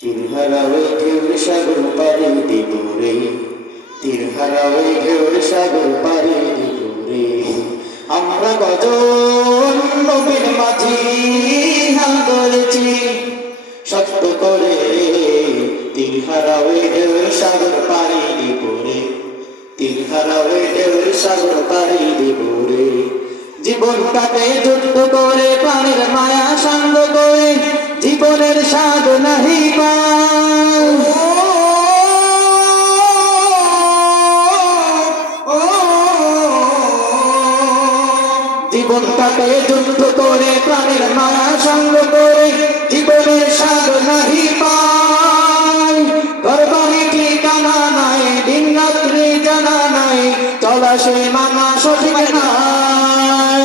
তিরহারা ওই ঢেউর সাগর পাড়ি দিব রে, তিরহারা ওই ঢেউর সাগর পাড়ি দিব রে। আমরা গজন নবীর মাঝি হাল ধরেছি শক্ত করে, তিরহারা ওই ঢেউর সাগর পাড়ি দিব রে, তিরহারা ওই ঢেউর সাগর পাড়ি দিব রে। জীবন কাটে যুদ্ধ করে, প্রাণের মায়া সাঙ্গ করে, জীবনের স্বাদ নাহি পায়। জীবন কাটে যুদ্ধ করে, প্রাণের মায়া সাঙ্গ করে, জীবনের স্বাদ নাহি পায়। ঘরবাড়ি ঠিকানা নাই, দিন রাত্রি জানা নাই, চলা সে মানা সঠিক নাই।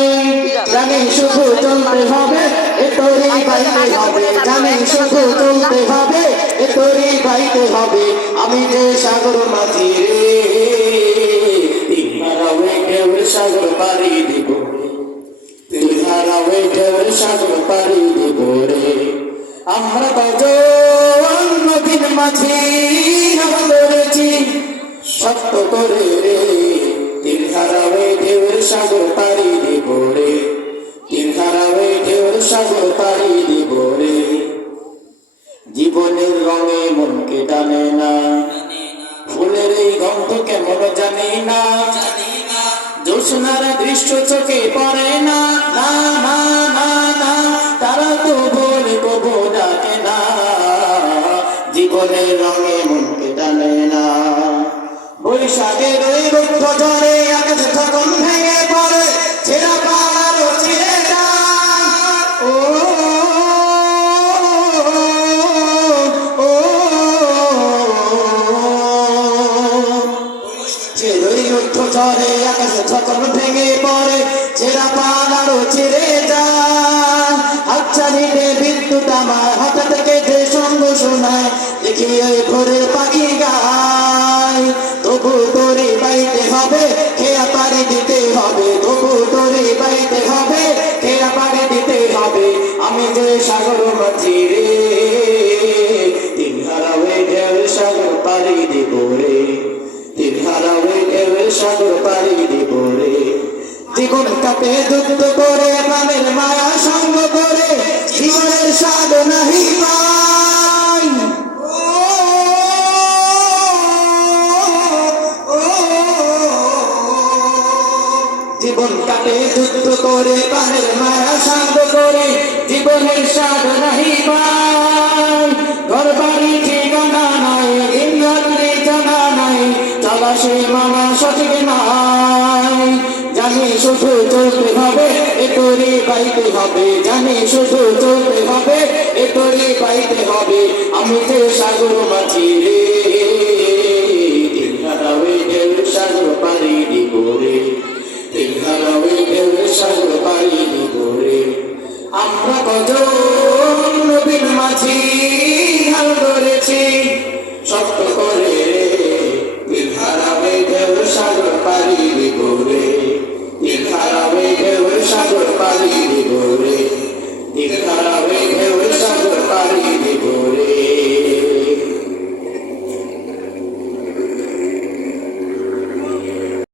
জানি শুধু চলতে হবে, এ তোরই গাইতে হবে, জানি শুধু চলতে হবে, এ তোরই গাইতে হবে। আমি যে সাগর মাঝি রে, তিরহারা ওই ঢেউর সাগর পাড়ি দিব রে, তিরহারা ওই ঢেউর সাগর পাড়ি দিব রে। আমরা গজন নবীর মাঝি হাল ধরেছি শক্ত করে রে, তিরহারা ওই ঢেউর সাগর পাড়ি দিব রে, তিরহারা ওই ঢেউর সাগর পাড়ি দিব রে। জীবনের রঙে মনকে টানে না, ফুলের এই গন্ধ কেমন জানি না, জ্যোৎস্নার দৃশ্য চোখে পড়ে না, না না না না, তারা তো বলে কবু ডাকে না। জীবনের রঙে মনকে টানে না, বৈশাখের ওই রুদ্ধ ঝড়ে আকাশ যখন ভেঙে পড়ে, ছেঁড়া পালারও ছিঁড়ে যায়। ও ওই রুদ্ধ ঝড়ে আকাশ যখন ভেঙে পড়ে, ছেঁড়া পালারও ছিঁড়ে যায়। হাতছানিতে বিদ্যুৎ আমার হাতে থেকে যে সঙ্গ শোনায়, দেখি ওই ভোরের পাখি গায়। তবু তোরে বাইতে হবে, খেয়া পাড়ি দিতে হবে, তবু তোরে বাইতে হবে, খেয়া পাড়ি দিতে হবে। আমি যে সাগর মাঝি রে, তিরহারা ওই ঢেউর সাগর পাড়ি দিব রে, তিরহারা ওই ঢেউর সাগর পাড়ি দিব রে। জীবন কাটে যুদ্ধ করে, প্রাণের মায়া সঙ্গ করে, জীবনের স্বাদ নাহি পায়। জীবন কাটে যুদ্ধ করে, প্রাণের মায়া সঙ্গ করে, জীবনের স্বাদ নাহি পায়। ঘর বাড়ি ঠিকানা নাই, দিন রাত্রি জানা নাই, চলা সে মানা সঠিক নাই। জানি শুধু চলতে হবে, এ তোরই গাইতে হবে, জানি শুধু চলতে হবে, এ তোরই গাইতে হবে। আমি যে সাগর মাঝি রে, তিরহারা ওই ঢেউর সাগর পাড়ি